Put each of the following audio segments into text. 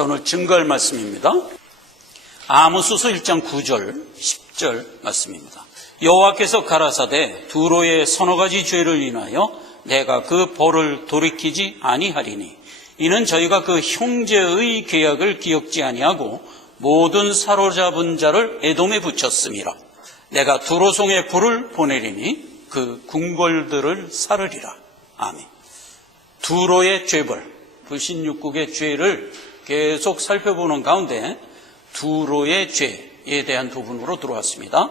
오늘 증거할 말씀입니다. 아모스서 1장 9절 10절 말씀입니다. 여호와께서 가라사대 두로의 서너 가지 죄를 인하여 내가 그 벌을 돌이키지 아니하리니 이는 저희가 그 형제의 계약을 기억지 아니하고 모든 사로잡은 자를 에돔에 붙였음이라. 내가 두로송에 불을 보내리니 그 궁궐들을 사르리라. 아멘. 두로의 죄벌, 불신육국의 죄를 계속 살펴보는 가운데 두로의 죄에 대한 부분으로 들어왔습니다.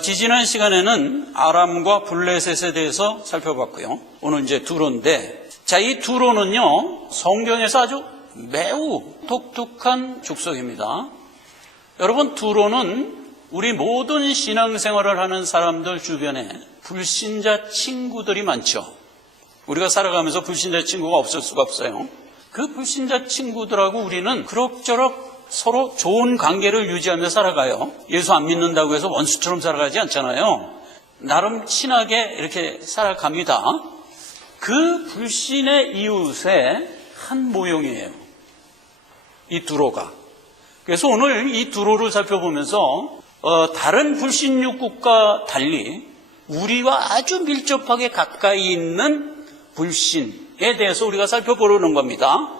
지지난 시간에는 아람과 블레셋에 대해서 살펴봤고요. 오늘 이제 두로인데, 이 두로는요, 성경에서 아주 매우 독특한 족속입니다. 여러분, 두로는 우리 모든 신앙생활을 하는 사람들 주변에 불신자 친구들이 많죠. 우리가 살아가면서 불신자 친구가 없을 수가 없어요. 그 불신자 친구들하고 우리는 그럭저럭 서로 좋은 관계를 유지하며 살아가요. 예수 안 믿는다고 해서 원수처럼 살아가지 않잖아요. 나름 친하게 이렇게 살아갑니다. 그 불신의 이웃의 한 모형이에요, 이 두로가. 그래서 오늘 이 두로를 살펴보면서 다른 불신육국과 달리 우리와 아주 밀접하게 가까이 있는 불신에 대해서 우리가 살펴보려는 겁니다.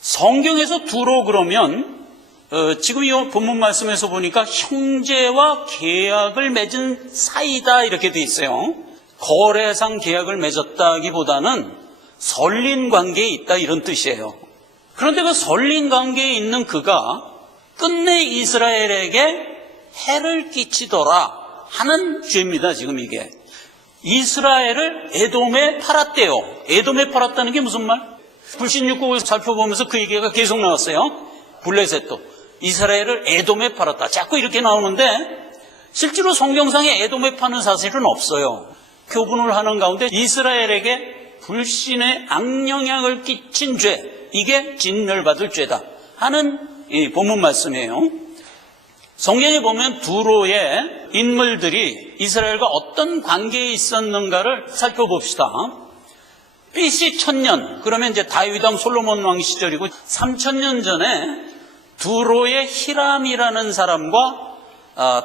성경에서 두로 그러면 지금 이 본문 말씀에서 보니까 형제와 계약을 맺은 사이다 이렇게 돼 있어요. 거래상 계약을 맺었다기보다는 설린 관계에 있다 이런 뜻이에요. 그런데 그 설린 관계에 있는 그가 끝내 이스라엘에게 해를 끼치더라 하는 죄입니다. 지금 이게 이스라엘을 에돔에 팔았대요. 에돔에 팔았다는 게 무슨 말? 불신육국을 살펴보면서 그 얘기가 계속 나왔어요. 블레셋도 이스라엘을 에돔에 팔았다. 자꾸 이렇게 나오는데 실제로 성경상에 에돔에 파는 사실은 없어요. 교분을 하는 가운데 이스라엘에게 불신의 악영향을 끼친 죄, 이게 진멸받을 죄다 하는 이 본문 말씀이에요. 성경에 보면 두로의 인물들이 이스라엘과 어떤 관계에 있었는가를 살펴봅시다. BC 1000년, 그러면 이제 다윗 왕 솔로몬 왕 시절이고 3000년 전에 두로의 히람이라는 사람과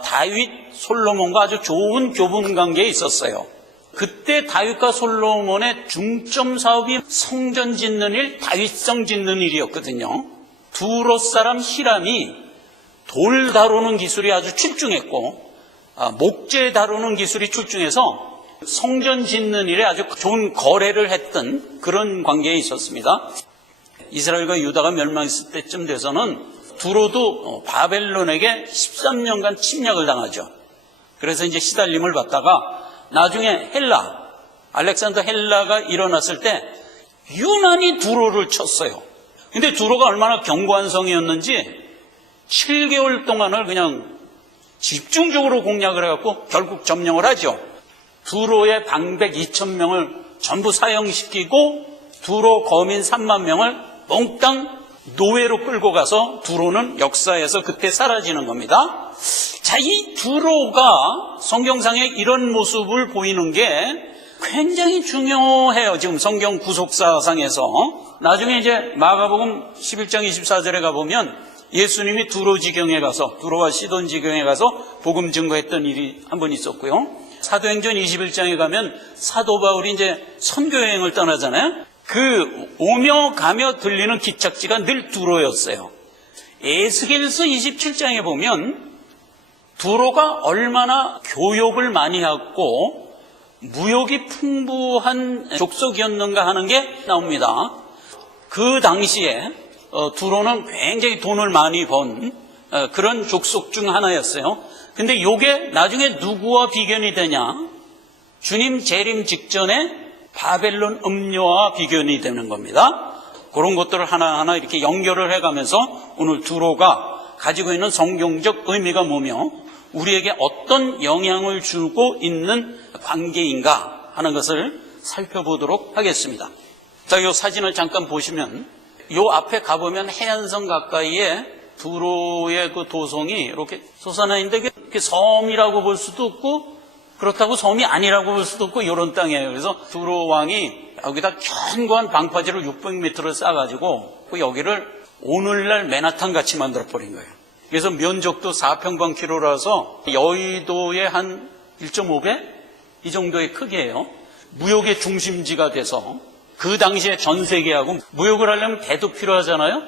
다윗 솔로몬과 아주 좋은 교분 관계에 있었어요. 그때 다윗과 솔로몬의 중점 사업이 성전 짓는 일, 다윗성 짓는 일이었거든요. 두로 사람 히람이 돌 다루는 기술이 아주 출중했고 목재 다루는 기술이 출중해서 성전 짓는 일에 아주 좋은 거래를 했던 그런 관계에 있었습니다. 이스라엘과 유다가 멸망했을 때쯤 돼서는 두로도 바벨론에게 13년간 침략을 당하죠. 그래서 이제 시달림을 받다가 나중에 알렉산더 헬라가 일어났을 때 유난히 두로를 쳤어요. 근데 두로가 얼마나 견고한 성이었는지 7개월 동안을 그냥 집중적으로 공략을 해갖고 결국 점령을 하죠. 두로의 방백 2,000명을 전부 사형시키고 두로 거민 3만 명을 몽땅 노예로 끌고 가서 두로는 역사에서 그때 사라지는 겁니다. 이 두로가 성경상에 이런 모습을 보이는 게 굉장히 중요해요. 지금 성경 구속사상에서. 나중에 이제 마가복음 11장 24절에 가보면 예수님이 두로 지경에 가서, 두로와 시돈 지경에 가서 복음 증거했던 일이 한 번 있었고요. 사도행전 21장에 가면 사도 바울이 이제 선교 여행을 떠나잖아요. 그 오며 가며 들리는 기착지가 늘 두로였어요. 에스겔서 27장에 보면 두로가 얼마나 교역을 많이 했고 무역이 풍부한 족속이었는가 하는 게 나옵니다. 그 당시에 두로는 굉장히 돈을 많이 번 그런 족속 중 하나였어요. 근데 이게 나중에 누구와 비견이 되냐? 주님 재림 직전에 바벨론 음녀와 비견이 되는 겁니다. 그런 것들을 하나하나 이렇게 연결을 해가면서 오늘 두로가 가지고 있는 성경적 의미가 뭐며 우리에게 어떤 영향을 주고 있는 관계인가 하는 것을 살펴보도록 하겠습니다. 자, 이 사진을 잠깐 보시면 이 앞에 가보면 해안선 가까이에 두로의 그 도성이 이렇게 솟아나 있는데 그게 섬이라고 볼 수도 없고 그렇다고 섬이 아니라고 볼 수도 없고 이런 땅이에요. 그래서 두로 왕이 여기다 견고한 방파제를 600m를 쌓아가지고 여기를 오늘날 맨하탄 같이 만들어버린 거예요. 그래서 면적도 4평방키로라서 여의도의 한 1.5배? 이 정도의 크기예요. 무역의 중심지가 돼서 그 당시에 전 세계하고 무역을 하려면 배도 필요하잖아요.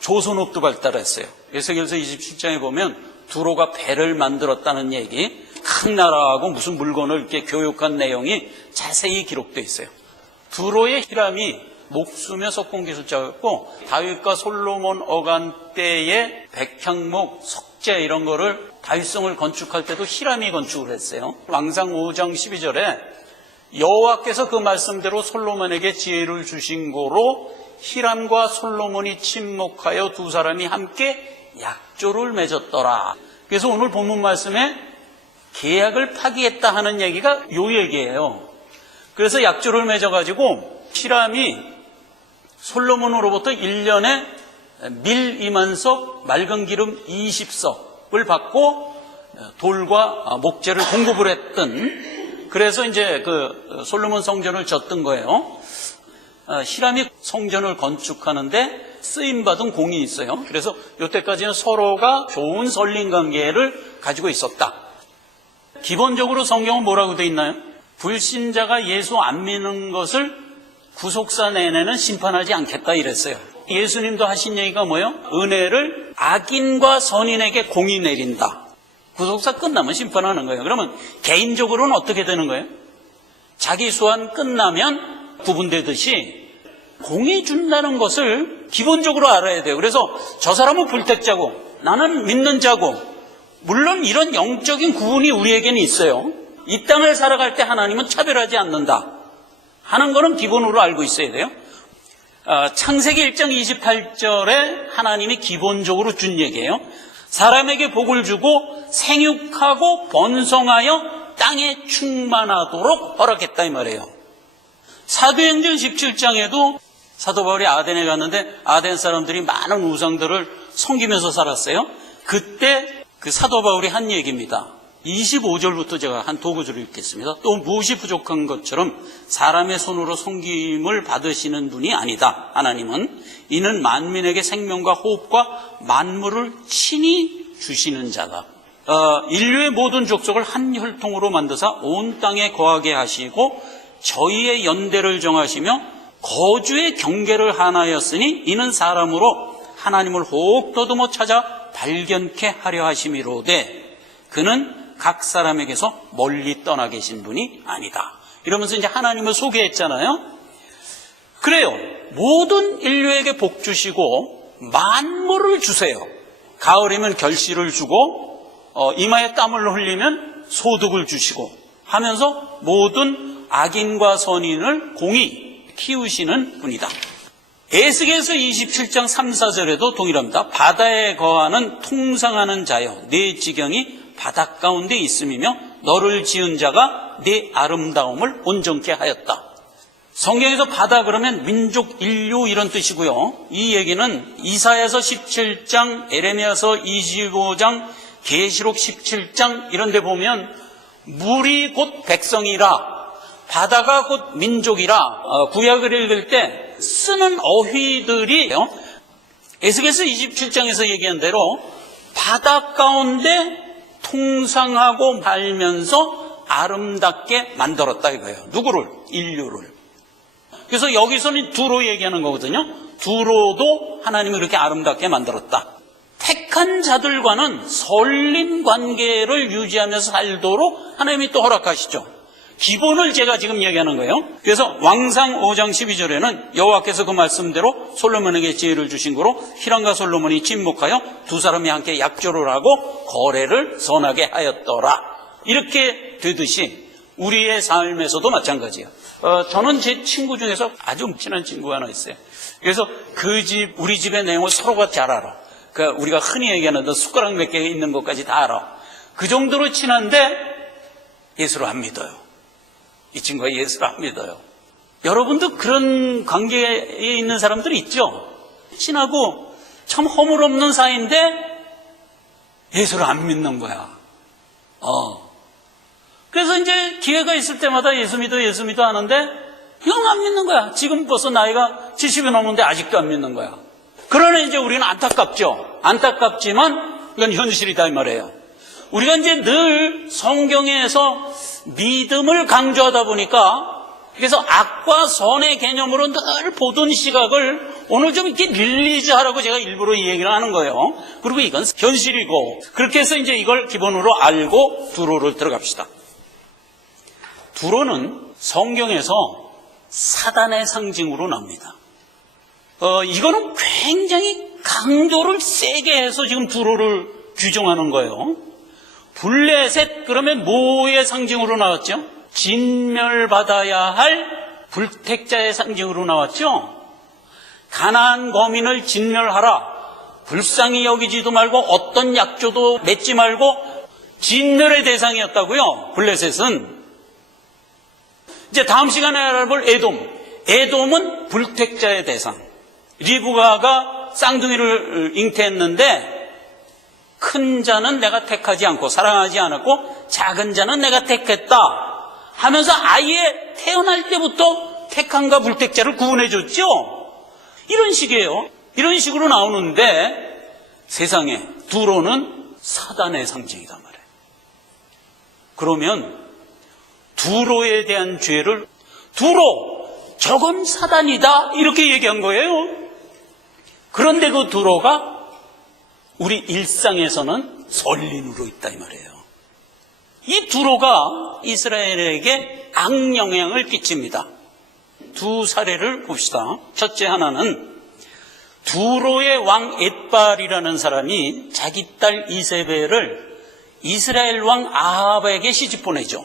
조선업도 발달했어요. 에스겔서 27장에 보면 두로가 배를 만들었다는 얘기, 큰 나라하고 무슨 물건을 이렇게 교육한 내용이 자세히 기록되어 있어요. 두로의 히람이 목수며 석공기술자였고 다윗과 솔로몬 어간 때의 백향목, 석재 이런 거를 다윗성을 건축할 때도 히람이 건축을 했어요. 왕상 5장 12절에 여호와께서 그 말씀대로 솔로몬에게 지혜를 주신 고로 히람과 솔로몬이 친목하여 두 사람이 함께 약조를 맺었더라. 그래서 오늘 본문 말씀에 계약을 파기했다 하는 얘기가 요 얘기예요. 그래서 약조를 맺어가지고 히람이 솔로몬으로부터 1년에 밀 2만석, 맑은 기름 20석을 받고 돌과 목재를 공급을 했던, 그래서 이제 그 솔로몬 성전을 졌던 거예요. 히람이 성전을 건축하는데 쓰임받은 공이 있어요. 그래서 이때까지는 서로가 좋은 선린 관계를 가지고 있었다. 기본적으로 성경은 뭐라고 되어 있나요? 불신자가 예수 안 믿는 것을 구속사 내내는 심판하지 않겠다 이랬어요. 예수님도 하신 얘기가 뭐예요? 은혜를 악인과 선인에게 공이 내린다. 구속사 끝나면 심판하는 거예요. 그러면 개인적으로는 어떻게 되는 거예요? 자기 수완 끝나면 구분되듯이 공이 준다는 것을 기본적으로 알아야 돼요. 그래서 저 사람은 불택자고 나는 믿는 자고, 물론 이런 영적인 구분이 우리에게는 있어요. 이 땅을 살아갈 때 하나님은 차별하지 않는다 하는 거는 기본으로 알고 있어야 돼요. 창세기 1장 28절에 하나님이 기본적으로 준 얘기예요. 사람에게 복을 주고 생육하고 번성하여 땅에 충만하도록 허락했다 이 말이에요. 사도행전 17장에도 사도 바울이 아덴에 갔는데 아덴 사람들이 많은 우상들을 섬기면서 살았어요. 그때 그 사도 바울이 한 얘기입니다. 25절부터 제가 한 도구절을 읽겠습니다. 또 무엇이 부족한 것처럼 사람의 손으로 섬김을 받으시는 분이 아니다. 하나님은 이는 만민에게 생명과 호흡과 만물을 친히 주시는 자다. 인류의 모든 족속을 한 혈통으로 만드사 온 땅에 거하게 하시고 저희의 연대를 정하시며 거주의 경계를 하나였으니 이는 사람으로 하나님을 혹 더듬어 찾아 발견케 하려 하심이로되 그는 각 사람에게서 멀리 떠나 계신 분이 아니다. 이러면서 이제 하나님을 소개했잖아요. 그래요. 모든 인류에게 복 주시고 만물을 주세요. 가을이면 결실을 주고 이마에 땀을 흘리면 소득을 주시고 하면서 모든 악인과 선인을 공히 키우시는 분이다. 에스겔서 27장 3, 4절에도 동일합니다. 바다에 거하는 통상하는 자여 내 지경이 바닷 가운데 있음이며 너를 지은 자가 네 아름다움을 온전케 하였다. 성경에서 바다 그러면 민족, 인류 이런 뜻이고요. 이 얘기는 이사야서 17장, 에레미야서 25장, 계시록 17장 이런 데 보면 물이 곧 백성이라, 바다가 곧 민족이라 구약을 읽을 때 쓰는 어휘들이 에스겔서 27장에서 얘기한 대로 바다 가운데 통상하고 살면서 아름답게 만들었다 이거예요. 누구를? 인류를. 그래서 여기서는 두로 얘기하는 거거든요. 두로도 하나님이 그렇게 아름답게 만들었다. 택한 자들과는 선린 관계를 유지하면서 살도록 하나님이 또 허락하시죠. 기본을 제가 지금 얘기하는 거예요. 그래서 왕상 5장 12절에는 여호와께서 그 말씀대로 솔로몬에게 지혜를 주신 거로 히람과 솔로몬이 친목하여 두 사람이 함께 약조를 하고 거래를 선하게 하였더라. 이렇게 되듯이 우리의 삶에서도 마찬가지예요. 저는 제 친구 중에서 아주 친한 친구가 하나 있어요. 그래서 그 집, 우리 집의 내용을 서로가 잘 알아. 그러니까 우리가 흔히 얘기하는 숟가락 몇 개 있는 것까지 다 알아. 그 정도로 친한데 예수를 안 믿어요. 이 친구가 예수를 안 믿어요. 여러분도 그런 관계에 있는 사람들이 있죠? 친하고 참 허물없는 사이인데 예수를 안 믿는 거야. 그래서 이제 기회가 있을 때마다 예수 믿어 하는데 형 안 믿는 거야. 지금 벌써 나이가 70이 넘었는데 아직도 안 믿는 거야. 그러나 이제 우리는 안타깝죠. 안타깝지만 이건 현실이다 이 말이에요. 우리가 이제 늘 성경에서 믿음을 강조하다 보니까 그래서 악과 선의 개념으로 늘 보던 시각을 오늘 좀 이렇게 릴리즈하라고 제가 일부러 이 얘기를 하는 거예요. 그리고 이건 현실이고 그렇게 해서 이제 이걸 기본으로 알고 두로를 들어갑시다. 두로는 성경에서 사단의 상징으로 나옵니다. 이거는 굉장히 강조를 세게 해서 지금 두로를 규정하는 거예요. 블레셋 그러면 뭐의 상징으로 나왔죠? 진멸받아야 할 불택자의 상징으로 나왔죠. 가나안 거민을 진멸하라. 불쌍히 여기지도 말고 어떤 약조도 맺지 말고 진멸의 대상이었다고요. 블레셋은. 이제 다음 시간에 알아볼 에돔. 에돔은 불택자의 대상. 리브가가 쌍둥이를 잉태했는데 큰 자는 내가 택하지 않고 사랑하지 않았고 작은 자는 내가 택했다 하면서 아예 태어날 때부터 택함과 불택자를 구분해 줬죠. 이런 식이에요. 이런 식으로 나오는데 세상에 두로는 사단의 상징이단 말이에요. 그러면 두로에 대한 죄를 두로 저건 사단이다 이렇게 얘기한 거예요. 그런데 그 두로가 우리 일상에서는 선린으로 있다 이 말이에요. 이 두로가 이스라엘에게 악영향을 끼칩니다. 두 사례를 봅시다. 첫째 하나는 두로의 왕 엣발이라는 사람이 자기 딸 이세벨을 이스라엘 왕 아합에게 시집 보내죠.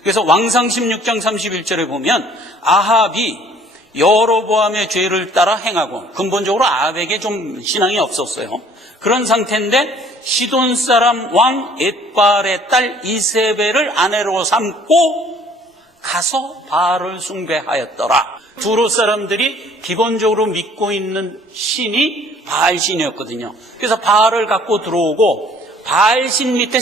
그래서 왕상 16장 31절에 보면 아합이 여로보암의 죄를 따라 행하고 근본적으로 아합에게 좀 신앙이 없었어요. 그런 상태인데 시돈 사람 왕 엣발의 딸 이세벨을 아내로 삼고 가서 바알을 숭배하였더라. 두로 사람들이 기본적으로 믿고 있는 신이 바알 신이었거든요. 그래서 바알을 갖고 들어오고 바알 신 밑에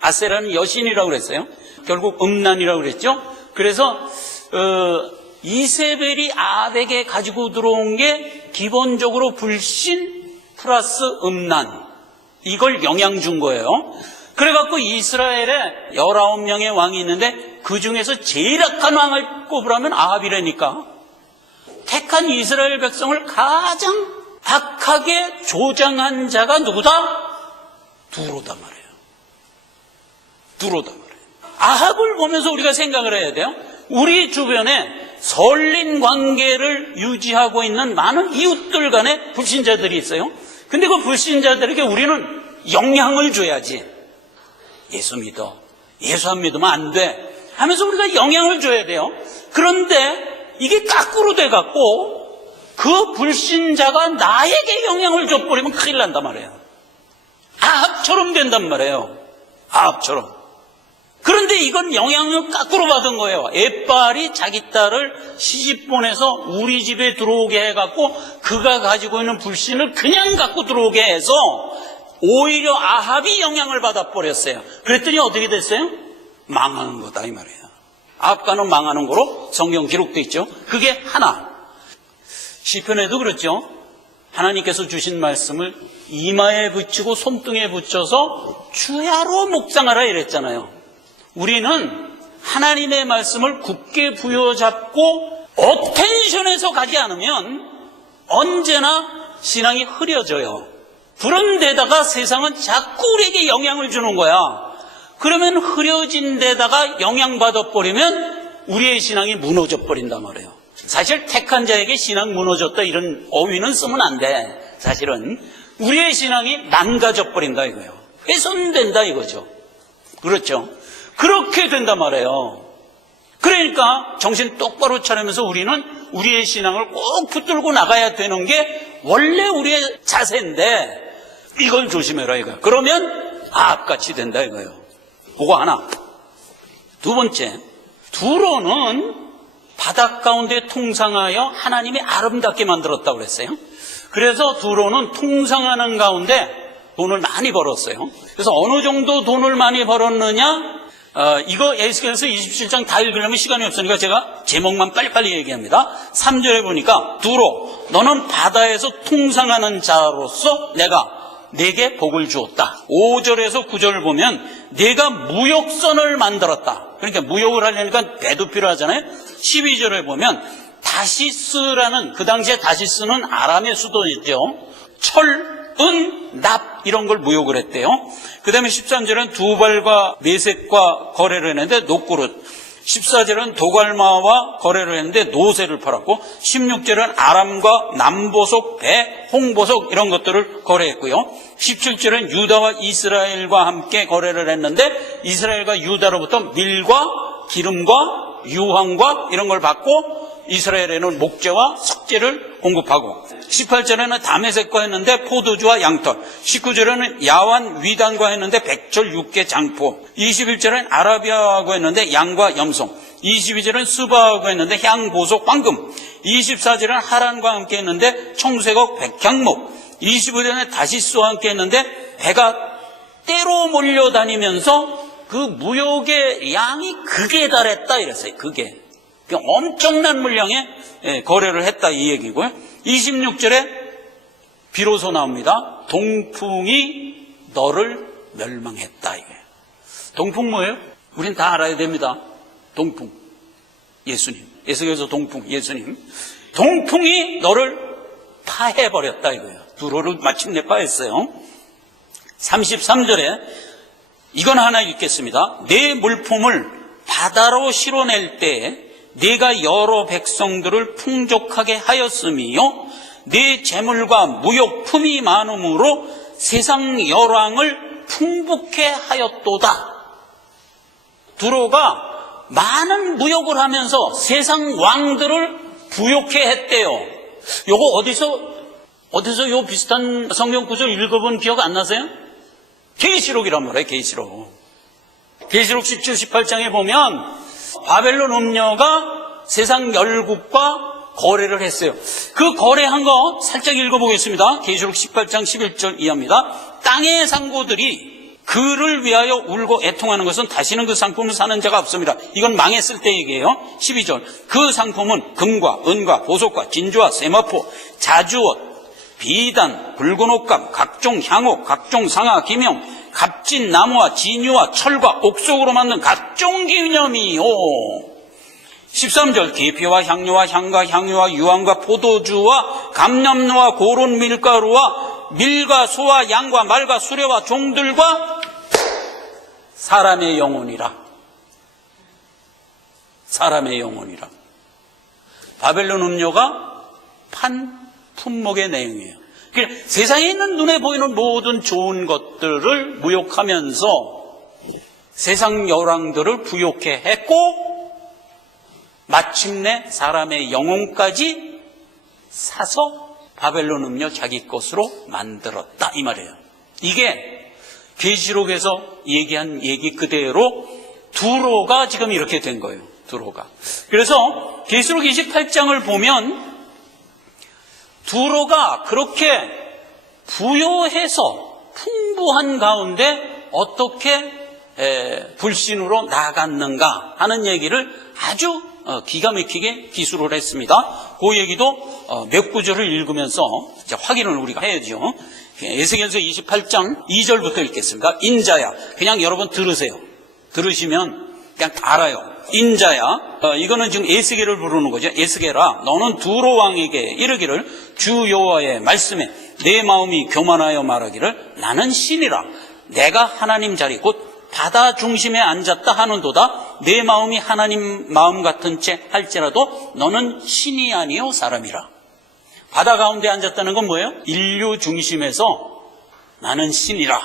아세라는 여신이라고 그랬어요. 결국 음란이라고 그랬죠. 그래서 이세벨이 아합에게 가지고 들어온 게 기본적으로 불신 플러스 음란, 이걸 영향 준 거예요. 그래갖고 이스라엘에 19명의 왕이 있는데 그 중에서 제일 악한 왕을 꼽으라면 아합이라니까. 택한 이스라엘 백성을 가장 악하게 조장한 자가 누구다? 두로단 말이에요. 두로단 말이에요. 아합을 보면서 우리가 생각을 해야 돼요. 우리 주변에 선린 관계를 유지하고 있는 많은 이웃들 간에 불신자들이 있어요. 근데 그 불신자들에게 우리는 영향을 줘야지. 예수 믿어. 예수 안 믿으면 안 돼. 하면서 우리가 영향을 줘야 돼요. 그런데 이게 거꾸로 돼갖고 그 불신자가 나에게 영향을 줘버리면 큰일 난단 말이에요. 아합처럼 된단 말이에요. 아합처럼. 그런데 이건 영향을 거꾸로 받은 거예요. 엣발이 자기 딸을 시집 보내서 우리 집에 들어오게 해갖고 그가 가지고 있는 불신을 그냥 갖고 들어오게 해서 오히려 아합이 영향을 받아버렸어요. 그랬더니 어떻게 됐어요? 망하는 거다 이 말이에요. 아합과는 망하는 거로 성경 기록돼 있죠. 그게 하나. 시편에도 그렇죠. 하나님께서 주신 말씀을 이마에 붙이고 손등에 붙여서 주야로 묵상하라 이랬잖아요. 우리는 하나님의 말씀을 굳게 부여잡고 어텐션에서 가지 않으면 언제나 신앙이 흐려져요. 그런데다가 세상은 자꾸 우리에게 영향을 주는 거야. 그러면 흐려진 데다가 영향받아버리면 우리의 신앙이 무너져 버린단 말이에요. 사실 택한 자에게 신앙 무너졌다 이런 어휘는 쓰면 안 돼. 사실은 우리의 신앙이 망가져 버린다 이거예요. 훼손된다 이거죠. 그렇죠. 그렇게 된단 말이에요. 그러니까 정신 똑바로 차리면서 우리는 우리의 신앙을 꼭 붙들고 나가야 되는 게 원래 우리의 자세인데 이걸 조심해라 이거예요. 그러면 아합같이 된다 이거예요. 그거 하나. 두 번째, 두로는 바닷 가운데 통상하여 하나님이 아름답게 만들었다고 그랬어요. 그래서 두로는 통상하는 가운데 돈을 많이 벌었어요. 그래서 어느 정도 돈을 많이 벌었느냐? 이거 에스겔서 27장 다 읽으려면 시간이 없으니까 제가 제목만 빨리빨리 얘기합니다. 3절에 보니까 두로 너는 바다에서 통상하는 자로서 내게 복을 주었다. 5절에서 9절을 보면 내가 무역선을 만들었다. 그러니까 무역을 하려니까 배도 필요하잖아요. 12절에 보면 다시스라는, 그 당시에 다시스는 아람의 수도였죠. 철, 은, 납 이런 걸 무역을 했대요. 그 다음에 13절은 두발과 메색과 거래를 했는데 노꾸릇, 14절은 도갈마와 거래를 했는데 노새를 팔았고, 16절은 아람과 남보석, 배, 홍보석 이런 것들을 거래했고요. 17절은 유다와 이스라엘과 함께 거래를 했는데 이스라엘과 유다로부터 밀과 기름과 유황과 이런 걸 받고 이스라엘에는 목재와 석재를 공급하고, 18절에는 다메섹과 했는데 포도주와 양털, 19절에는 야완 위단과 했는데 백철 육개 장포, 21절에는 아라비아하고 했는데 양과 염소, 22절은 스바하고 했는데 향, 보석, 황금, 24절은 하란과 함께 했는데 청색억, 백향목, 25절에는 다시스와 함께 했는데 배가 때로 몰려다니면서 그 무역의 양이 극에 달했다 이랬어요. 극에. 엄청난 물량의 거래를 했다 이 얘기고요. 26절에 비로소 나옵니다. 동풍이 너를 멸망했다 이거예요. 동풍 뭐예요? 우린 다 알아야 됩니다. 동풍, 예수님. 에스겔서 동풍, 예수님. 동풍이 너를 파해버렸다 이거예요. 두로를 마침내 파했어요. 33절에 이건 하나 읽겠습니다. 내 물품을 바다로 실어낼 때에 네가 여러 백성들을 풍족하게 하였으며 네 재물과 무역품이 많음으로 세상 열왕을 풍부케 하였도다. 두로가 많은 무역을 하면서 세상 왕들을 부욕해 했대요. 요거 어디서 요 비슷한 성경 구절 읽어본 기억 안 나세요? 계시록이란 말이에요. 계시록 17, 18장에 보면 바벨론 음녀가 세상 열국과 거래를 했어요. 그 거래한 거 살짝 읽어보겠습니다. 계시록 18장 11절 이하입니다. 땅의 상고들이 그를 위하여 울고 애통하는 것은 다시는 그 상품을 사는 자가 없습니다. 이건 망했을 때 얘기예요. 12절 그 상품은 금과 은과 보석과 진주와 세마포, 자주옷, 비단, 붉은 옷감, 각종 향옥, 각종 상아, 기명, 값진 나무와 진유와 철과 옥석으로 만든 각종 기념이요. 13절 계피와 향료와 향과 향유와 유황과 포도주와 감람류와 고른 밀가루와 밀과 소와 양과 말과 수레와 종들과 사람의 영혼이라. 사람의 영혼이라. 바벨론 음료가 판 품목의 내용이에요. 그러니까 세상에 있는 눈에 보이는 모든 좋은 것들을 무욕하면서 세상 열왕들을 부욕해 했고 마침내 사람의 영혼까지 사서 바벨론 음료 자기 것으로 만들었다 이 말이에요. 이게 계시록에서 얘기한 얘기 그대로 두로가 지금 이렇게 된 거예요. 두로가. 그래서 계시록 28장을 보면 두로가 그렇게 부요해서 풍부한 가운데 어떻게 불신으로 나갔는가 하는 얘기를 아주 기가 막히게 기술을 했습니다. 그 얘기도 몇 구절을 읽으면서 이제 확인을 우리가 해야죠. 에스겔서 28장 2절부터 읽겠습니다. 인자야, 그냥 여러분 들으세요. 들으시면 그냥 알아요. 인자야, 이거는 지금 에스겔을 부르는 거죠. 에스겔아, 너는 두로 왕에게 이르기를 주 여호와의 말씀에 내 마음이 교만하여 말하기를 나는 신이라. 내가 하나님 자리 곧 바다 중심에 앉았다 하는도다. 내 마음이 하나님 마음 같은 채 할지라도 너는 신이 아니요 사람이라. 바다 가운데 앉았다는 건 뭐예요? 인류 중심에서 나는 신이라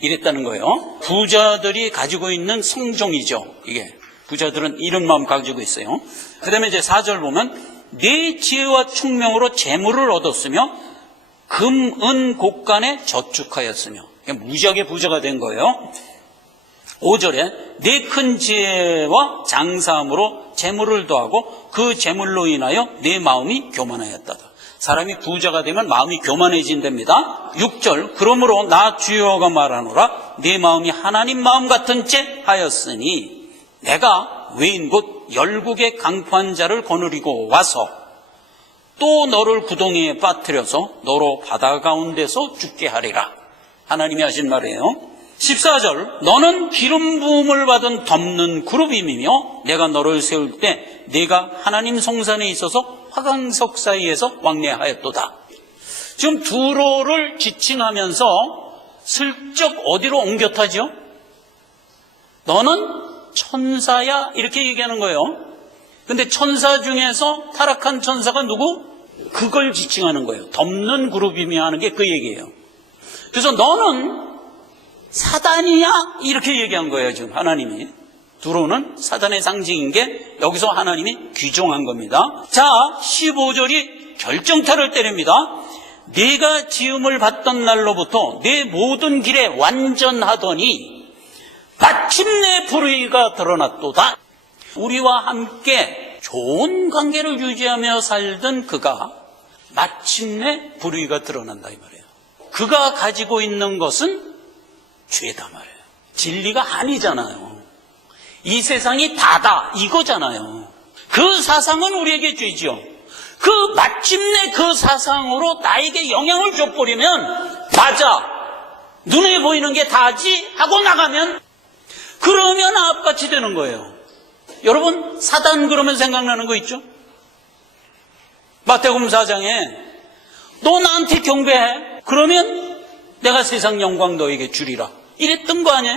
이랬다는 거예요. 부자들이 가지고 있는 성종이죠. 이게 부자들은 이런 마음 가지고 있어요. 그 다음에 이제 4절 보면 내 지혜와 총명으로 재물을 얻었으며 금, 은, 곡간에 저축하였으며 무지하게 부자가 된 거예요. 5절에 내 큰 지혜와 장사함으로 재물을 더하고 그 재물로 인하여 내 마음이 교만하였다. 사람이 부자가 되면 마음이 교만해진답니다. 6절 그러므로 나 주여가 말하노라 내 마음이 하나님 마음 같은 채 하였으니 내가 외인 곧 열국의 강포한 자를 거느리고 와서 또 너를 구덩이에 빠뜨려서 너로 바다 가운데서 죽게 하리라. 하나님이 하신 말이에요. 14절, 너는 기름 부음을 받은 덮는 그룹임이며 내가 너를 세울 때 네가 하나님 성산에 있어서 화강석 사이에서 왕래하였도다. 지금 두로를 지칭하면서 슬쩍 어디로 옮겨 타죠? 너는 천사야 이렇게 얘기하는 거예요. 근데 천사 중에서 타락한 천사가 누구? 그걸 지칭하는 거예요. 덮는 그룹이며 하는 게 그 얘기예요. 그래서 너는 사단이야 이렇게 얘기한 거예요. 지금 하나님이. 두로는 사단의 상징인 게 여기서 하나님이 규정한 겁니다. 자, 15절이 결정타를 때립니다. 네가 지음을 받던 날로부터 내 모든 길에 완전하더니 마침내 불의가 드러났도다. 우리와 함께 좋은 관계를 유지하며 살던 그가 마침내 불의가 드러난다 이 말이에요. 그가 가지고 있는 것은 죄다 말이에요. 진리가 아니잖아요. 이 세상이 다다 이거잖아요. 그 사상은 우리에게 죄죠. 그 마침내 그 사상으로 나에게 영향을 줘버리면 맞아, 눈에 보이는 게 다지 하고 나가면 그러면 앞같이 되는 거예요. 여러분 사단 그러면 생각나는 거 있죠? 마태복음 4장에 너 나한테 경배해 그러면 내가 세상 영광 너에게 주리라 이랬던 거 아니에요?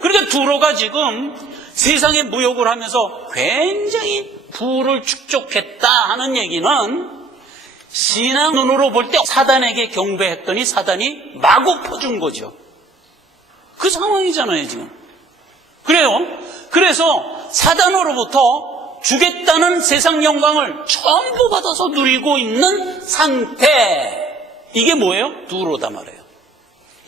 그러니까 두로가 지금 세상에 무욕을 하면서 굉장히 부를 축적했다 하는 얘기는 신앙 눈으로 볼 때 사단에게 경배했더니 사단이 마구 퍼준 거죠. 그 상황이잖아요 지금. 그래요. 그래서 사단으로부터 주겠다는 세상 영광을 전부 받아서 누리고 있는 상태. 이게 뭐예요? 두로다 말이에요.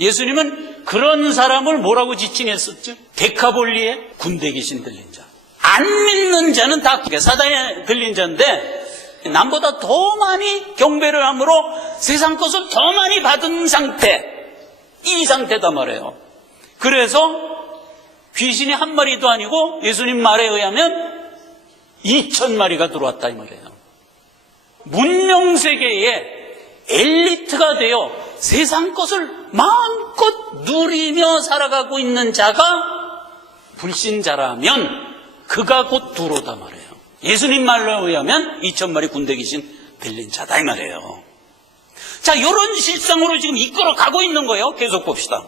예수님은 그런 사람을 뭐라고 지칭했었죠? 데카볼리의 군대 귀신 들린 자. 안 믿는 자는 다 사단에 들린 자인데 남보다 더 많이 경배를 함으로 세상 것을 더 많이 받은 상태. 이 상태다 말이에요. 그래서 귀신이 한 마리도 아니고 예수님 말에 의하면 2,000마리가 들어왔다 이 말이에요. 문명세계의 엘리트가 되어 세상 것을 마음껏 누리며 살아가고 있는 자가 불신자라면 그가 곧 두로다 말이에요. 예수님 말로 의하면 2,000마리 군대 귀신 들린 자다 이 말이에요. 자, 이런 실상으로 지금 이끌어 가고 있는 거예요. 계속 봅시다.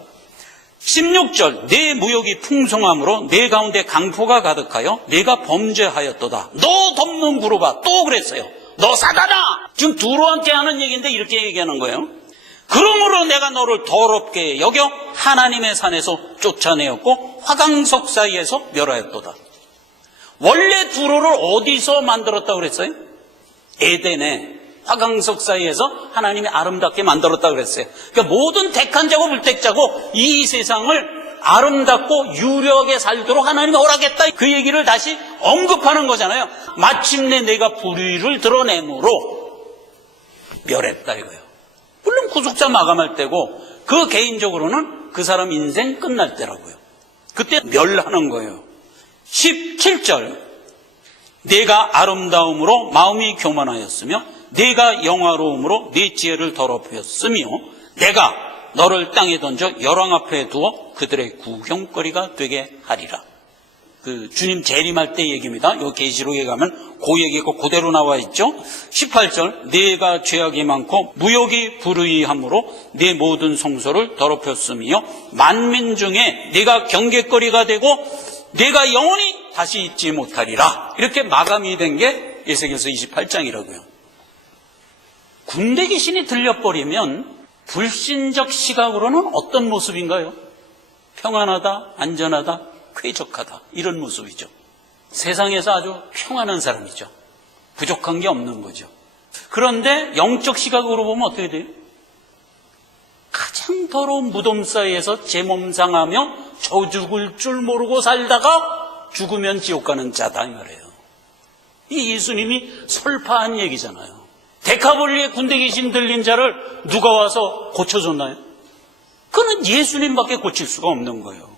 16절, 내 무역이 풍성함으로 내 가운데 강포가 가득하여 내가 범죄하였도다. 너 덮는 그룹아. 또 그랬어요. 너 사단아. 지금 두로한테 하는 얘기인데 이렇게 얘기하는 거예요. 그러므로 내가 너를 더럽게 여겨 하나님의 산에서 쫓아내었고 화강석 사이에서 멸하였도다. 원래 두로를 어디서 만들었다고 그랬어요? 에덴에 화강석 사이에서 하나님이 아름답게 만들었다고 그랬어요. 그러니까 모든 택한 자고 불택자고 이 세상을 아름답고 유력하게 살도록 하나님이 허락했다. 그 얘기를 다시 언급하는 거잖아요. 마침내 내가 불의를 드러내므로 멸했다 이거예요. 물론 구속사 마감할 때고 그 개인적으로는 그 사람 인생 끝날 때라고요. 그때 멸하는 거예요. 17절, 내가 아름다움으로 마음이 교만하였으며 내가 영화로움으로 네 지혜를 더럽혔으며 내가 너를 땅에 던져 열왕 앞에 두어 그들의 구경거리가 되게 하리라. 그 주님 재림할 때 얘기입니다. 요 계시록에 가면 그 얘기가 그대로 나와 있죠. 18절, 내가 죄악이 많고 무욕이 불의함으로 내 모든 성소를 더럽혔으며 만민 중에 내가 경계거리가 되고 내가 영원히 다시 잊지 못하리라. 이렇게 마감이 된 게 에스겔서 28장이라고요. 군대 귀신이 들려버리면 불신적 시각으로는 어떤 모습인가요? 평안하다, 안전하다, 쾌적하다, 이런 모습이죠. 세상에서 아주 평안한 사람이죠. 부족한 게 없는 거죠. 그런데 영적 시각으로 보면 어떻게 돼요? 가장 더러운 무덤 사이에서 제 몸 상하며 저 죽을 줄 모르고 살다가 죽으면 지옥 가는 자다 이 말이에요. 이 예수님이 설파한 얘기잖아요. 데카볼리의 군대 귀신 들린 자를 누가 와서 고쳐줬나요? 그는 예수님밖에 고칠 수가 없는 거예요.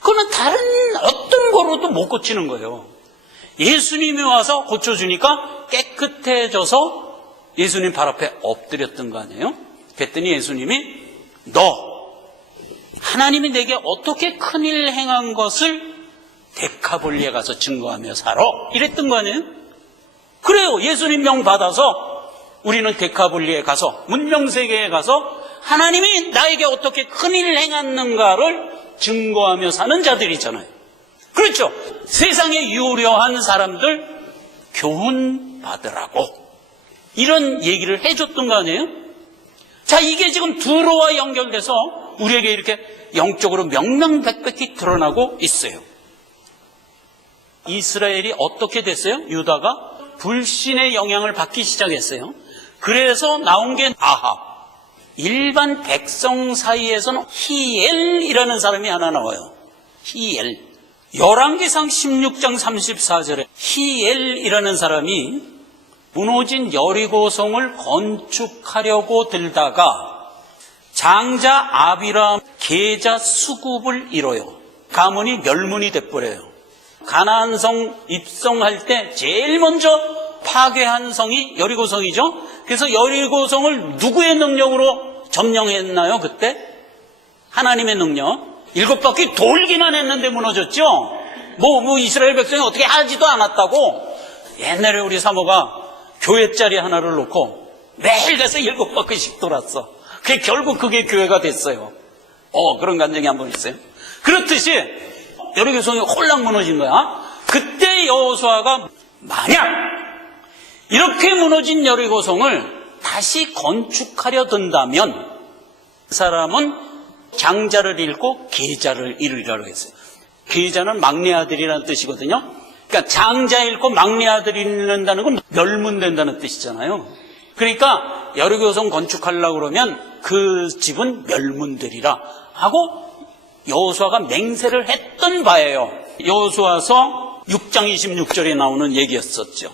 그는 다른 어떤 거로도 못 고치는 거예요. 예수님이 와서 고쳐주니까 깨끗해져서 예수님 발 앞에 엎드렸던 거 아니에요? 그랬더니 예수님이 너 하나님이 내게 어떻게 큰일 행한 것을 데카볼리에 가서 증거하며 살아? 이랬던 거 아니에요? 그래요. 예수님 명 받아서 우리는 데카볼리에 가서 문명세계에 가서 하나님이 나에게 어떻게 큰일 행했는가를 증거하며 사는 자들이잖아요. 그렇죠. 세상에 유려한 사람들 교훈 받으라고 이런 얘기를 해줬던 거 아니에요? 자, 이게 지금 두로와 연결돼서 우리에게 이렇게 영적으로 명명백백히 드러나고 있어요. 이스라엘이 어떻게 됐어요? 유다가 불신의 영향을 받기 시작했어요. 그래서 나온 게 아합. 일반 백성 사이에서는 히엘이라는 사람이 하나 나와요. 히엘. 열왕기상 16장 34절에 히엘이라는 사람이 무너진 여리고성을 건축하려고 들다가 장자 아비람 계자 수굽을 이뤄요. 가문이 멸문이 돼버려요. 가나안성 입성할 때 제일 먼저 파괴한 성이 여리고성이죠. 그래서 여리고성을 누구의 능력으로 점령했나요? 그때 하나님의 능력. 7바퀴 돌기만 했는데 무너졌죠. 뭐 이스라엘 백성이 어떻게 하지도 않았다고. 옛날에 우리 사모가 교회짜리 하나를 놓고 매일 가서 7바퀴씩 돌았어. 결국 그게 교회가 됐어요. 그런 간증이 한번 있어요. 그렇듯이 여리고성이 홀랑 무너진 거야. 그때 여호수아가 만약 이렇게 무너진 여리고성을 다시 건축하려 든다면 그 사람은 장자를 잃고 계자를 이루리라고 했어요. 계자는 막내 아들이라는 뜻이거든요. 그러니까 장자 잃고 막내 아들 잃는다는 건 멸문된다는 뜻이잖아요. 그러니까 여리고성 건축하려고 그러면 그 집은 멸문되리라 하고 여호수아가 맹세를 했던 바예요. 여호수아서 6장 26절에 나오는 얘기였었죠.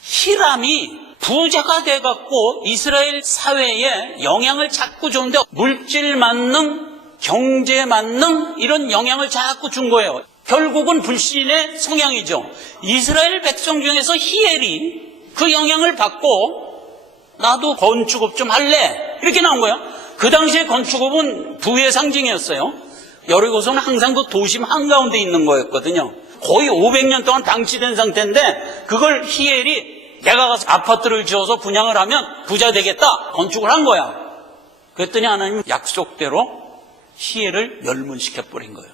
히람이 부자가 돼갖고 이스라엘 사회에 영향을 자꾸 주는데 물질 만능, 경제 만능 이런 영향을 자꾸 준 거예요. 결국은 불신의 성향이죠. 이스라엘 백성 중에서 히엘이 그 영향을 받고 나도 건축업 좀 할래 이렇게 나온 거예요. 그 당시에 건축업은 부의 상징이었어요. 여리고성은 항상 그 도심 한가운데 있는 거였거든요. 거의 500년 동안 방치된 상태인데 그걸 히엘이 내가 가서 아파트를 지어서 분양을 하면 부자 되겠다 건축을 한 거야. 그랬더니 하나님 약속대로 히엘을 멸문시켜버린 거예요.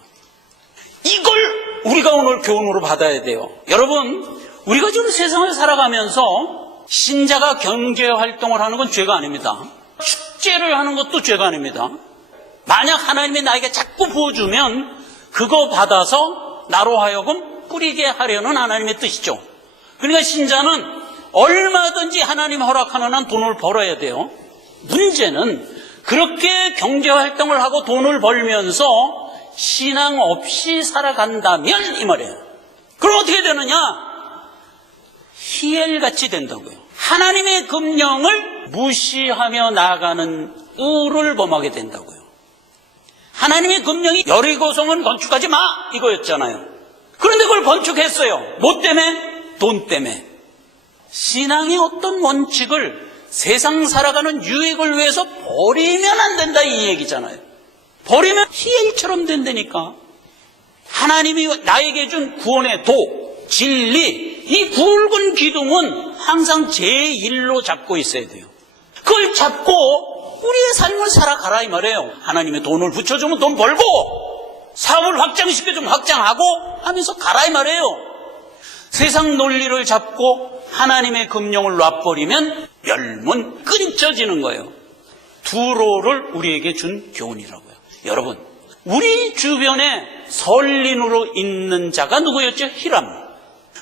이걸 우리가 오늘 교훈으로 받아야 돼요. 여러분, 우리가 지금 세상을 살아가면서 신자가 경제활동을 하는 건 죄가 아닙니다. 축제를 하는 것도 죄가 아닙니다. 만약 하나님이 나에게 자꾸 부어주면 그거 받아서 나로 하여금 뿌리게 하려는 하나님의 뜻이죠. 그러니까 신자는 얼마든지 하나님 허락하는 한 돈을 벌어야 돼요. 문제는 그렇게 경제활동을 하고 돈을 벌면서 신앙 없이 살아간다면 이 말이에요. 그럼 어떻게 되느냐? 히엘같이 된다고요. 하나님의 금령을 무시하며 나아가는 우를 범하게 된다고요. 하나님의 금령이 여리고성은 건축하지 마 이거였잖아요. 그런데 그걸 건축했어요. 뭐 때문에? 돈 때문에. 신앙의 어떤 원칙을 세상 살아가는 유익을 위해서 버리면 안 된다 이 얘기잖아요. 버리면 히엘처럼 된다니까. 하나님이 나에게 준 구원의 도, 진리, 이 굵은 기둥은 항상 제1로 잡고 있어야 돼요. 그걸 잡고 우리의 삶을 살아가라 이 말이에요. 하나님의 돈을 붙여주면 돈 벌고 사업을 확장시켜주면 확장하고 하면서 가라 이 말이에요. 세상 논리를 잡고 하나님의 금령을 놔버리면 멸문 끊겨지는 거예요. 두로를 우리에게 준 교훈이라고요. 여러분, 우리 주변에 설린으로 있는 자가 누구였죠? 히람.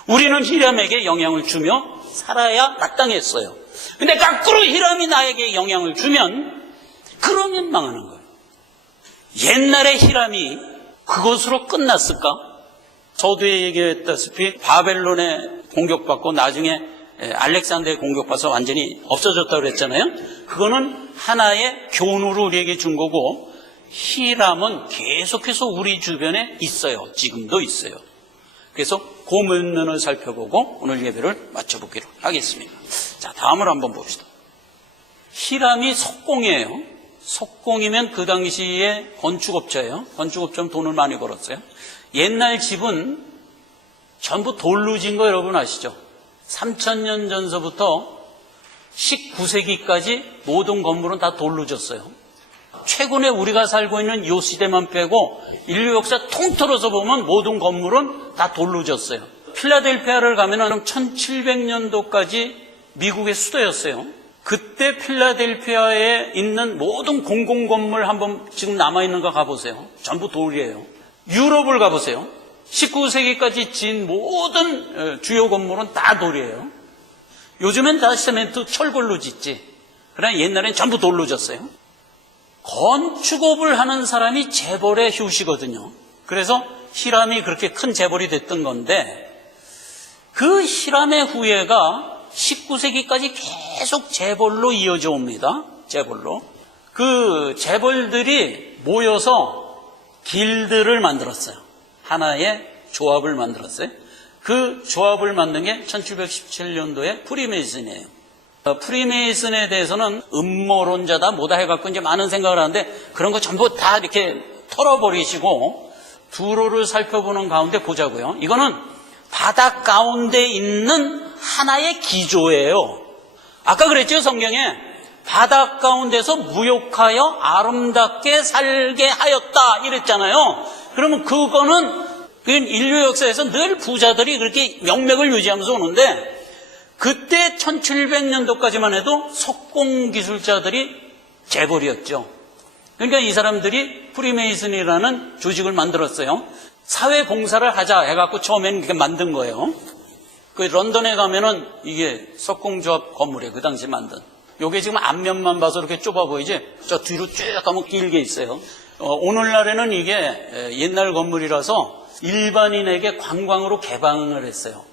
우리는 히람에게 영향을 주며 살아야 마땅했어요. 근데 거꾸로 히람이 나에게 영향을 주면 그러면 망하는 거예요. 옛날에 히람이 그것으로 끝났을까? 서두에 얘기했다시피 바벨론에 공격받고 나중에 알렉산더에 공격받아서 완전히 없어졌다고 그랬잖아요. 그거는 하나의 교훈으로 우리에게 준 거고 히람은 계속해서 우리 주변에 있어요. 지금도 있어요. 그래서 고면면을 살펴보고 오늘 예배를 마쳐보기로 하겠습니다. 자, 다음을 한번 봅시다. 히람이 석공이에요. 석공이면 그 당시에 건축업자예요. 건축업자는 돈을 많이 벌었어요. 옛날 집은 전부 돌로 지은 거 여러분 아시죠? 3000년 전서부터 19세기까지 모든 건물은 다 돌로 졌어요. 최근에 우리가 살고 있는 이 시대만 빼고 인류 역사 통틀어서 보면 모든 건물은 다 돌로 졌어요. 필라델피아를 가면은 1700년도까지 미국의 수도였어요. 그때 필라델피아에 있는 모든 공공건물 한번 지금 남아있는 거 가보세요. 전부 돌이에요. 유럽을 가보세요. 19세기까지 지은 모든 주요 건물은 다 돌이에요. 요즘엔 다 시멘트 철골로 짓지. 그러나 옛날엔 전부 돌로 졌어요. 건축업을 하는 사람이 재벌의 효시거든요. 그래서 히람이 그렇게 큰 재벌이 됐던 건데 그 히람의 후예가 19세기까지 계속 재벌로 이어져 옵니다. 재벌로. 그 재벌들이 모여서 길드를 만들었어요. 하나의 조합을 만들었어요. 그 조합을 만든 게 1717년도에 프리메이슨이에요. 프리메이슨에 대해서는 음모론자다 뭐다 해갖고 이제 많은 생각을 하는데 그런 거 전부 다 이렇게 털어버리시고 두로를 살펴보는 가운데 보자고요. 이거는 바닥 가운데 있는 하나의 기조예요. 아까 그랬죠, 성경에. 바닥 가운데서 무욕하여 아름답게 살게 하였다 이랬잖아요. 그러면 그거는 인류 역사에서 늘 부자들이 그렇게 명맥을 유지하면서 오는데 그때 1700년도까지만 해도 석공기술자들이 재벌이었죠. 그러니까 이 사람들이 프리메이슨이라는 조직을 만들었어요. 사회봉사를 하자 해갖고 처음에는 이렇게 만든 거예요. 그 런던에 가면은 이게 석공조합 건물이에요. 그 당시에 만든. 요게 지금 앞면만 봐서 이렇게 좁아 보이지? 저 뒤로 쭉 가면 길게 있어요. 오늘날에는 이게 옛날 건물이라서 일반인에게 관광으로 개방을 했어요.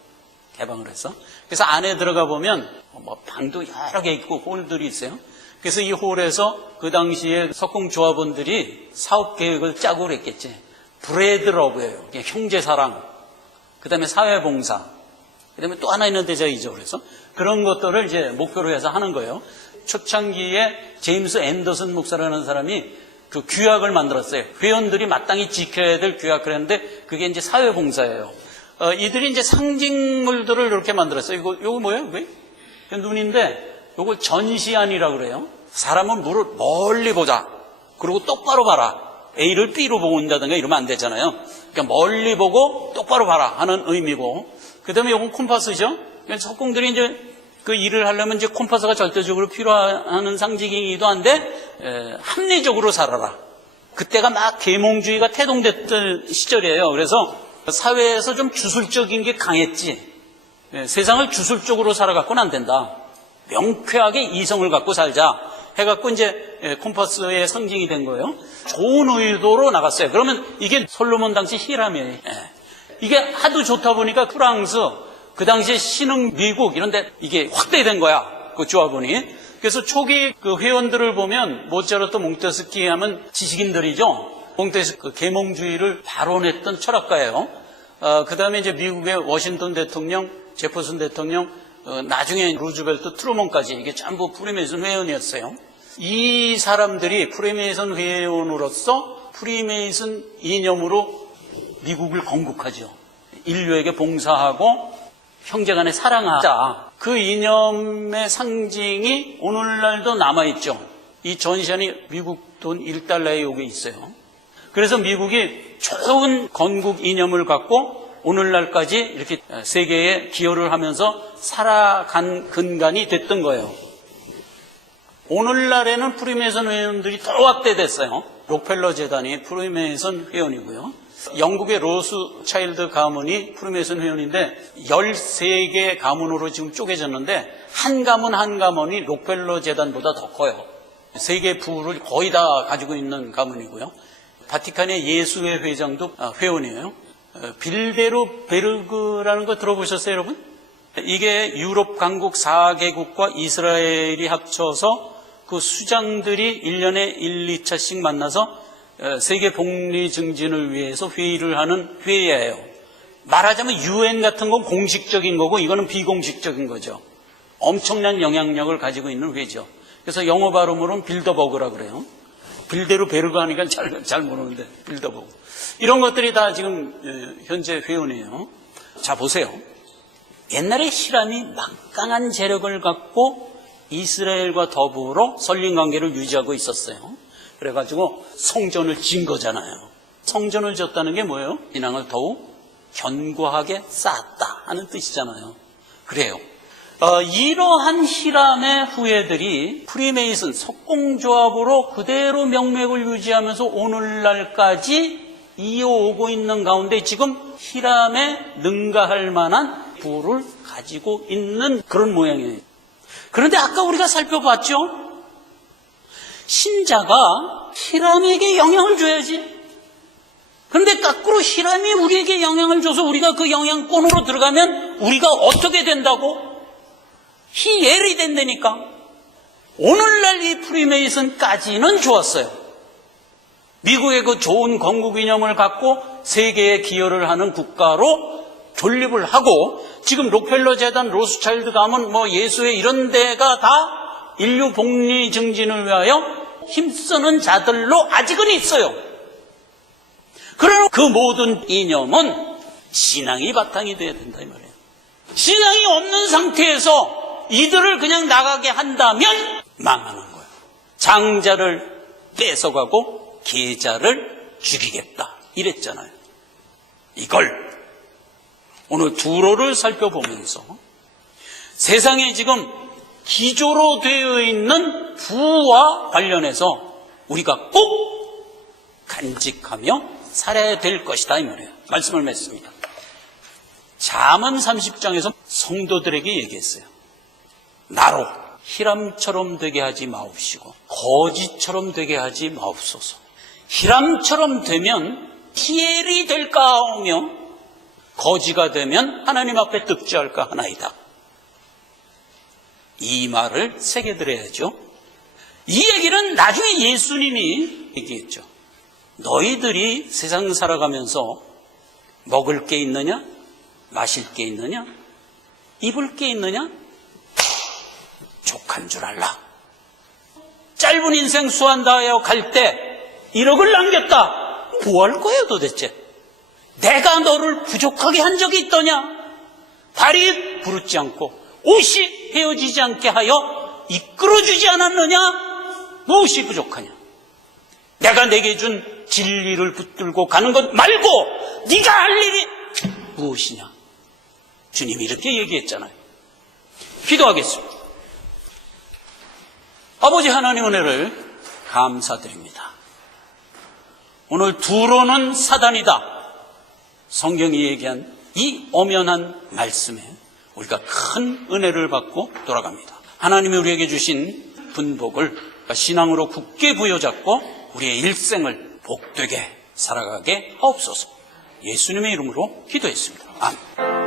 개방을 했어. 그래서 안에 들어가 보면 뭐 방도 여러 개 있고 홀들이 있어요. 그래서 이 홀에서 그 당시에 석공조합원들이 사업 계획을 짜고 그랬겠지. 브레드 러브예요. 형제사랑. 그 다음에 사회봉사. 그 다음에 또 하나 있는데 제가 잊어버렸어. 그런 것들을 이제 목표로 해서 하는 거예요. 초창기에 제임스 앤더슨 목사라는 사람이 그 규약을 만들었어요. 회원들이 마땅히 지켜야 될 규약을 했는데 그게 이제 사회봉사예요. 이들이 이제 상징물들을 이렇게 만들었어요. 이거 뭐예요? 왜? 눈인데 이걸 전시안이라고 그래요. 사람은 물을 멀리 보자. 그리고 똑바로 봐라. A를 B로 보고 온다든가 이러면 안 되잖아요. 그러니까 멀리 보고 똑바로 봐라 하는 의미고. 그 다음에 이건 콤파스죠. 그러니까 석공들이 이제 그 일을 하려면 이제 콤파스가 절대적으로 필요한 상징이기도 한데, 합리적으로 살아라. 그때가 막 계몽주의가 태동됐던 시절이에요. 그래서 사회에서 좀 주술적인 게 강했지. 세상을 주술적으로 살아갖고는 안 된다. 명쾌하게 이성을 갖고 살자. 해갖고 이제 콤파스의 상징이 된 거예요. 좋은 의도로 나갔어요. 그러면 이게 솔로몬 당시 히람이에요. 이게 하도 좋다 보니까 프랑스, 그 당시에 신흥 미국 이런데 이게 확대된 거야. 그 조합원이. 그래서 초기 그 회원들을 보면 모차르트, 몽테스키 하면 지식인들이죠. 몽테스키 계몽주의를 발언했던 철학가예요. 그 다음에 이제 미국의 워싱턴 대통령, 제퍼슨 대통령, 나중에 루즈벨트, 트루먼까지 이게 전부 프리메이슨 회원이었어요. 이 사람들이 프리메이슨 회원으로서 프리메이슨 이념으로 미국을 건국하죠. 인류에게 봉사하고 형제간에 사랑하자. 그 이념의 상징이 오늘날도 남아있죠. 이 전시안이 미국 돈 1달러에 요게 있어요. 그래서 미국이 좋은 건국 이념을 갖고 오늘날까지 이렇게 세계에 기여를 하면서 살아간 근간이 됐던 거예요. 오늘날에는 프리메이슨 회원들이 더 확대됐어요. 록펠러 재단이 프리메이슨 회원이고요. 영국의 로스차일드 가문이 프리메이슨 회원인데 13개 가문으로 지금 쪼개졌는데 한 가문 한 가문이 록펠러 재단보다 더 커요. 세계 부를 거의 다 가지고 있는 가문이고요. 바티칸의 예수회 회장도 회원이에요. 빌데르베르그라는 거 들어보셨어요, 여러분? 이게 유럽 강국 4개국과 이스라엘이 합쳐서 그 수장들이 1년에 1, 2차씩 만나서 세계 복리 증진을 위해서 회의를 하는 회의예요. 말하자면 UN 같은 건 공식적인 거고 이거는 비공식적인 거죠. 엄청난 영향력을 가지고 있는 회죠. 그래서 영어 발음으로는 빌더버그라 그래요. 빌대로 베르그 하니까 잘 모르는데 빌더버그. 이런 것들이 다 지금 현재 회원이에요. 자, 보세요. 옛날에 히람이 막강한 재력을 갖고 이스라엘과 더불어 선린관계를 유지하고 있었어요. 그래가지고 성전을 진 거잖아요. 성전을 졌다는 게 뭐예요? 신앙을 더욱 견고하게 쌓았다 하는 뜻이잖아요. 그래요. 이러한 히람의 후예들이 프리메이슨 석공조합으로 그대로 명맥을 유지하면서 오늘날까지 이어오고 있는 가운데 지금 히람에 능가할 만한 부를 가지고 있는 그런 모양이에요. 그런데 아까 우리가 살펴봤죠? 신자가 히람에게 영향을 줘야지. 그런데 거꾸로 히람이 우리에게 영향을 줘서 우리가 그 영향권으로 들어가면 우리가 어떻게 된다고? 희예리 된다니까. 오늘날 이 프리메이슨까지는 좋았어요. 미국의 그 좋은 건국 이념을 갖고 세계에 기여를 하는 국가로 존립을 하고 지금 록펠러 재단, 로스차일드 가문, 예수회 이런 데가 다 인류 복리 증진을 위하여 힘쓰는 자들로 아직은 있어요. 그러나 그 모든 이념은 신앙이 바탕이 돼야 된다 이 말이에요. 신앙이 없는 상태에서 이들을 그냥 나가게 한다면 망하는 거예요. 장자를 뺏어가고 계자를 죽이겠다 이랬잖아요. 이걸 오늘 두로를 살펴보면서 세상에 지금 기조로 되어 있는 부와 관련해서 우리가 꼭 간직하며 살아야 될 것이다 이 말이에요. 말씀을 맺습니다. 잠언 30장에서 성도들에게 얘기했어요. 나로 히람처럼 되게 하지 마옵시고 거지처럼 되게 하지 마옵소서. 히람처럼 되면 희엘이 될까 하며 거지가 되면 하나님 앞에 득죄할까 하나이다. 이 말을 새겨들어야죠. 이 얘기는 나중에 예수님이 얘기했죠. 너희들이 세상 살아가면서 먹을 게 있느냐? 마실 게 있느냐? 입을 게 있느냐? 족한 줄 알라. 짧은 인생 수한 다하여 갈 때 1억을 남겼다. 뭐 할 거예요 도대체? 내가 너를 부족하게 한 적이 있더냐? 발이 부르지 않고 옷이 헤어지지 않게 하여 이끌어주지 않았느냐? 무엇이 부족하냐? 내가 내게 준 진리를 붙들고 가는 것 말고 네가 할 일이 무엇이냐? 주님이 이렇게 얘기했잖아요. 기도하겠습니다. 아버지 하나님 은혜를 감사드립니다. 오늘 두로는 사단이다. 성경이 얘기한 이 엄연한 말씀에 우리가 큰 은혜를 받고 돌아갑니다. 하나님이 우리에게 주신 분복을 신앙으로 굳게 부여잡고 우리의 일생을 복되게 살아가게 하옵소서. 예수님의 이름으로 기도했습니다. 아멘.